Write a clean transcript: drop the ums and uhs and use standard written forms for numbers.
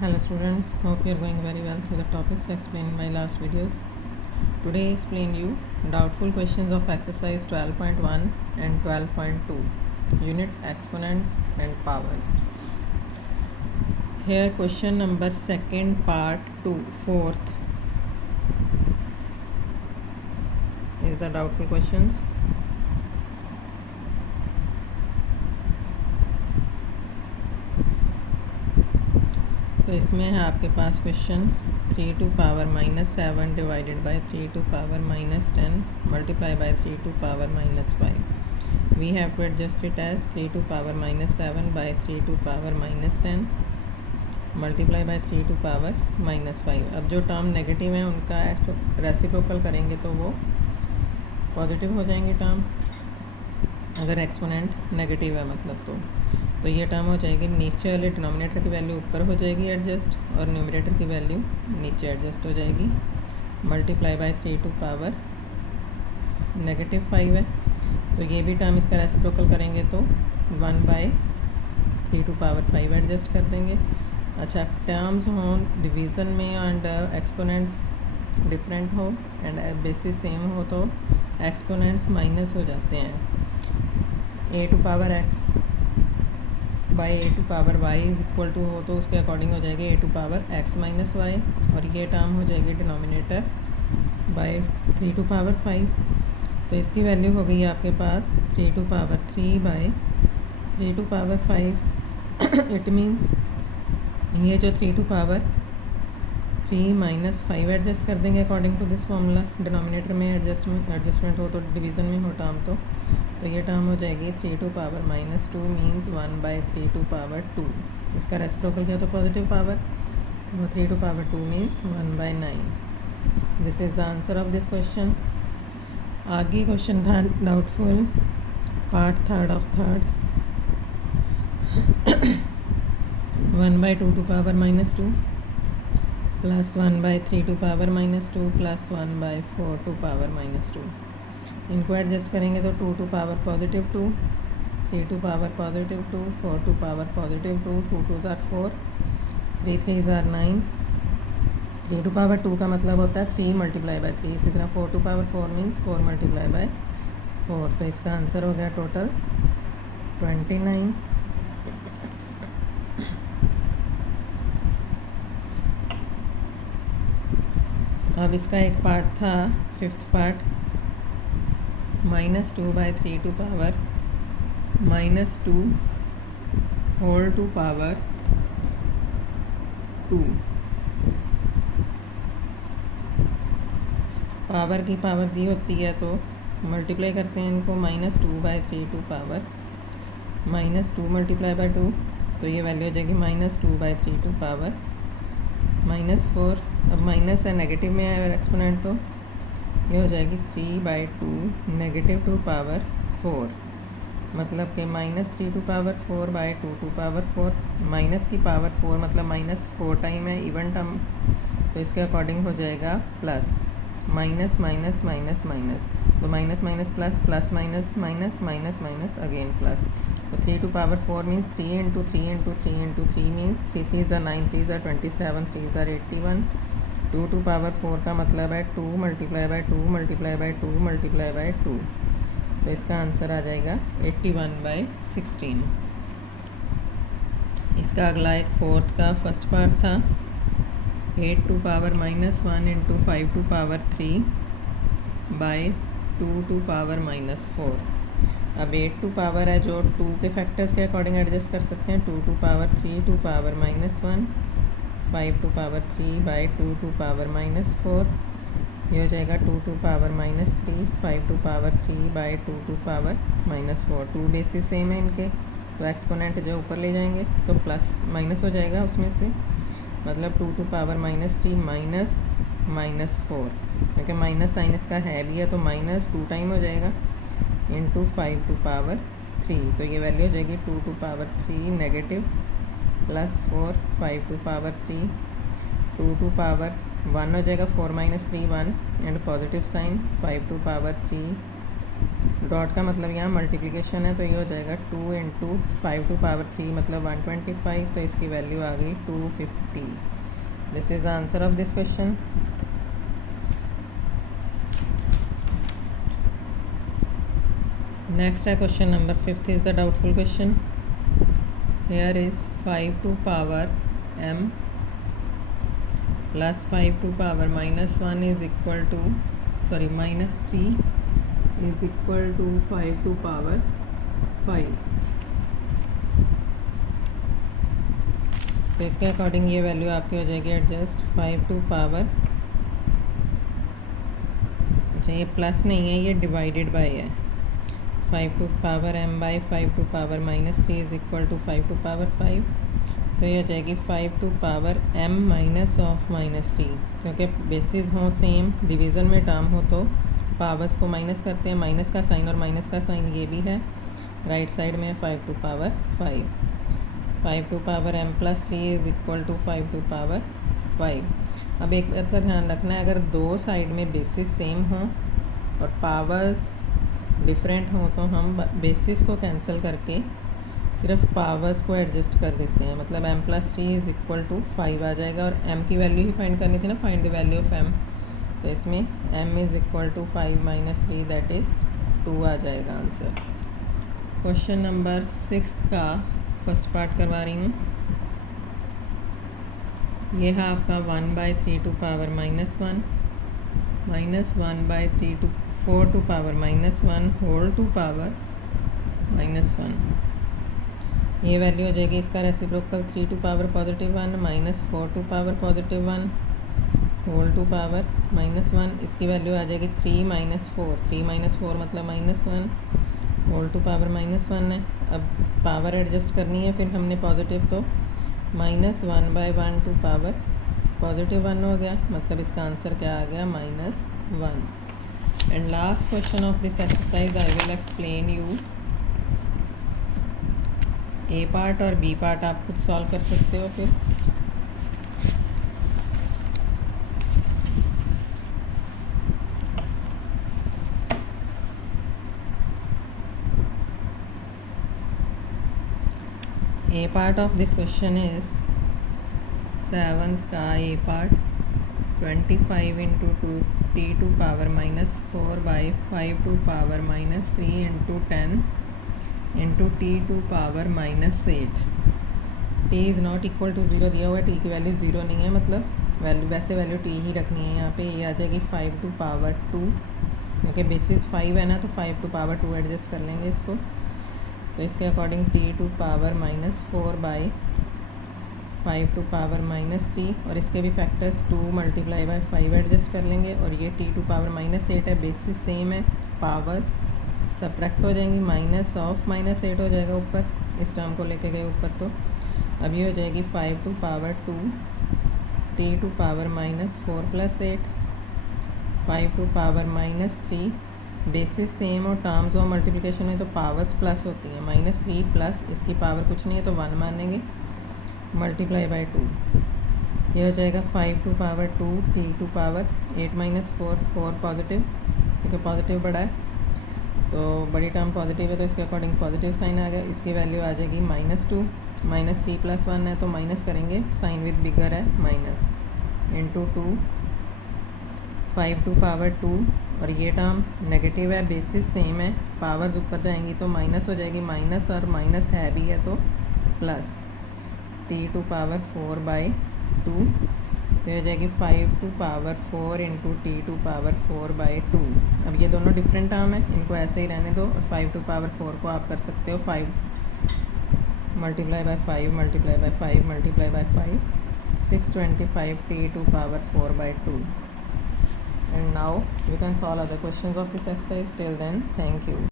Hello students, hope you are going very well through the topics explained in my last videos. Today I explain you doubtful questions of exercise 12.1 and 12.2, unit exponents and powers. Here question number second part 2, fourth is the doubtful questions. तो इसमें है आपके पास question 3 to power minus 7 divided by 3 to power minus 10 multiply by 3 to power minus 5. We have to adjust it as 3 to power minus 7 by 3 to power minus 10 multiply by 3 to power minus 5. अब जो term negative है उनका reciprocal करेंगे तो वो positive हो जाएंगे term, अगर एक्सपोनेंट नेगेटिव है मतलब तो ये टर्म हो जाएगी नीचे वाले डिनोमिनेटर की वैल्यू ऊपर हो जाएगी एडजस्ट और न्यूमरेटर की वैल्यू नीचे एडजस्ट हो जाएगी. मल्टीप्लाई बाय 3 to power -5 है तो ये भी टर्म इसका रेसिप्रोकल करेंगे तो 1 by 3 to power 5 एडजस्ट कर देंगे. अच्छा, टर्म्स हों डिवीज़न में एंड एक्सपोनेंट्स डिफरेंट हो एंड बेसिस सेम हो तो एक्सपोनेंट्स माइनस हो जाते हैं. a to power x by a to power y is equal to हो तो उसके अकॉर्डिंग हो जाएगी a to power x minus Y और ये टर्म हो जाएगी डिनोमिनेटर बाई 3 to power 5. तो इसकी वैल्यू हो गई आपके पास 3 to power 3 by 3 to power 5. It means ये जो 3 to power 3 minus 5 एडजस्ट कर देंगे according to this formula. Denominator में एडजस्टमेंट हो तो डिवीज़न में हो टर्म तो ये टर्म हो जाएगी 3 to power -2 means 1 by 3 to power 2. इसका रेसिप्रोकल किया तो पॉजिटिव पावर, वो 3 to power 2 means 1 by 9. This is the answer of this question. आगे क्वेश्चन था doubtful part third of third 1 by 2 to power -2 plus 1 by 3 to power -2 plus 1 by 4 to power -2. इनको adjust करेंगे तो 2 to power positive 2, 3 to power positive 2, 4 to power positive 2, 2 2s are 4, 3 3s are 9. 3 to power 2 का मतलब होता है 3 multiply by 3. इसी तरह 4 to power 4 means 4 multiply by 4. तो इसका आंसर हो गया टोटल 29. अब इसका एक पार्ट था fifth part -2 by 3 to power -2 whole to power 2. Power की पावर दी होती है तो मल्टीप्लाई करते हैं इनको -2 by 3 to power -2 multiply by 2 तो ये वैल्यू हो जाएगी -2 by 3 to power -4. अब माइनस है नेगेटिव में है और एक्सपोनेंट तो ये हो जाएगी 3 by 2 -2 power 4. मतलब कि -3 to power 4 by 2 to power 4. Minus की पावर 4 मतलब -4 टाइम है इवन टर्म तो इसके अकॉर्डिंग हो जाएगा plus minus minus minus minus तो minus minus plus plus minus minus minus minus again plus. तो 3 to power 4 means 3 into 3 into 3 into 3 means 3 3s are 9, 3s are 27, 3s are 81. 2 to power 4 का मतलब है 2 multiply by 2 multiply by 2 multiply by 2. तो इसका answer आ जाएगा 81 by 16. इसका अगला एक फोर्थ का फर्स्ट पार्ट था 8 to power -1 into 5 to power 3 by 2 to power -4. अब 8 to power है जो 2 के फैक्टर्स के अकॉर्डिंग एडजस्ट कर सकते हैं. 2 to power 3 to power -1, 5 to power 3 by 2 to power -4. ये हो जाएगा 2 to power -3, 5 to power 3 by 2 to power -4. 2 basis same है इनके तो एक्सपोनेंट जो ऊपर ले जाएंगे तो प्लस माइनस हो जाएगा उसमें से, मतलब 2 to power -3 माइनस -4 क्योंकि माइनस साइन इसका है भी है तो -2 टाइम हो जाएगा इंटू 5 to power 3. तो ये वैल्यू हो जाएगी 2 to power 3 negative plus 4 5 to power 3 2 to power 1 हो जाएगा 4 - 3 1 and positive sign 5 to power 3 dot का मतलब यहाँ मल्टीप्लिकेशन है, तो ये हो जाएगा 2 इंटू 5 टू पावर 3 मतलब 125, तो इसकी वैल्यू आ गई 250। This is the answer of this question. Next है question number 5 is the doubtful question. Here is 5 to power m plus 5 to power -1 is equal to -3 is equal to 5 to power 5। तो इसके according ये value आपकी हो जाएगी adjust 5 to power, अच्छा ये plus नहीं है, ये डिवाइडेड बाय है, 5 to power m by 5 to power -3 is equal to 5 to power 5। तो ये हो जाएगी 5 to power m minus of -3, क्योंकि बेसिस हो सेम, डिवीज़न में टर्म हो तो पावर्स को माइनस करते हैं, माइनस का साइन और माइनस का साइन ये भी है, राइट साइड में 5 to power 5। 5 to power m plus 3 is equal to 5 to power 5। अब एक बात का ध्यान रखना है, अगर दो साइड में बेसिस सेम हो और पावर्स डिफरेंट हो तो हम बेसिस को कैंसिल करके सिर्फ पावर्स को एडजस्ट कर देते हैं, मतलब m plus 3 is equal to 5 आ जाएगा, और m की वैल्यू ही फाइंड करनी थी ना, find the value of m, तो इसमें m is equal to 5 minus 3 that is 2 आ जाएगा आंसर। क्वेश्चन नंबर 6 का फर्स्ट पार्ट करवा रही हूँ। ये है आपका 1/3 to power -1 -1/3 to 4 to power -1 whole to power -1। ये वैल्यू हो जाएगी इसका reciprocal 3 to power +1 -4 to power +1 whole to power -1। इसकी वैल्यू आ जाएगी 3 -4, 3 - 4 मतलब -1 होल टू पावर -1 है। अब पावर एडजस्ट करनी है, फिर हमने पॉजिटिव तो -1/1 टू पावर +1 हो गया, मतलब इसका आंसर क्या आ गया -1। And last question of this exercise I will explain you. A part और बी पार्ट आप खुद सॉल्व कर सकते हो। फिर A part of this question is 7th का A part 25 into 2 t to power -4/5 to power -3 into 10 into t to power -8। t is not equal to 0 दिया हुआ है, t की वैल्यू 0 नहीं है, मतलब वैसे वैल्यू t ही रखनी है यहाँ पे। ये आ जाएगी 5 टू पावर 2, क्योंकि बेसिस 5 है ना, तो 5 टू पावर 2 एडजस्ट कर लेंगे इसको। तो इसके according t to power -4/5 to power -3, और इसके भी फैक्टर्स 2 मल्टीप्लाई बाय 5 एडजस्ट कर लेंगे, और ये t टू पावर -8 है, बेसिस सेम है, पावर्स सब्ट्रैक्ट हो जाएंगी, माइनस ऑफ -8 हो जाएगा ऊपर, इस टर्म को लेके गए ऊपर। तो अब ये हो जाएगी 5 to power 2 t to power -4 + 8 5 to power -3, basis same और टर्म्स और मल्टीप्लिकेशन में तो पावर्स प्लस होती हैं, -3 प्लस इसकी पावर कुछ नहीं है तो 1 मानेंगे, मल्टीप्लाई बाय 2। ये हो जाएगा 5 to power 2 t to power 8 - 4 positive, क्योंकि पॉजिटिव बड़ा है तो बड़ी टर्म पॉजिटिव है, तो इसके अकॉर्डिंग पॉजिटिव साइन आ गया। इसकी वैल्यू आ जाएगी -2, -3 + 1 है तो माइनस करेंगे, साइन विद बिगर है माइनस, इंटू 2 5 टू पावर 2, और ये टर्म नेगेटिव है, बेसिस सेम है, पावर्स ऊपर जाएंगी तो माइनस हो जाएगी, माइनस और माइनस है भी है तो प्लस t टू पावर 4/2, तो हो जाएगी 5 to power 4 into t to power 4/2। अब ये दोनों डिफरेंट टर्म है, इनको ऐसे ही रहने दो, और 5 टू पावर 4 को आप कर सकते हो 5 multiply by 5 multiply by 5 multiply by 5, 625 t to power 4/2। And now you can solve other questions of this exercise. Till then, thank you.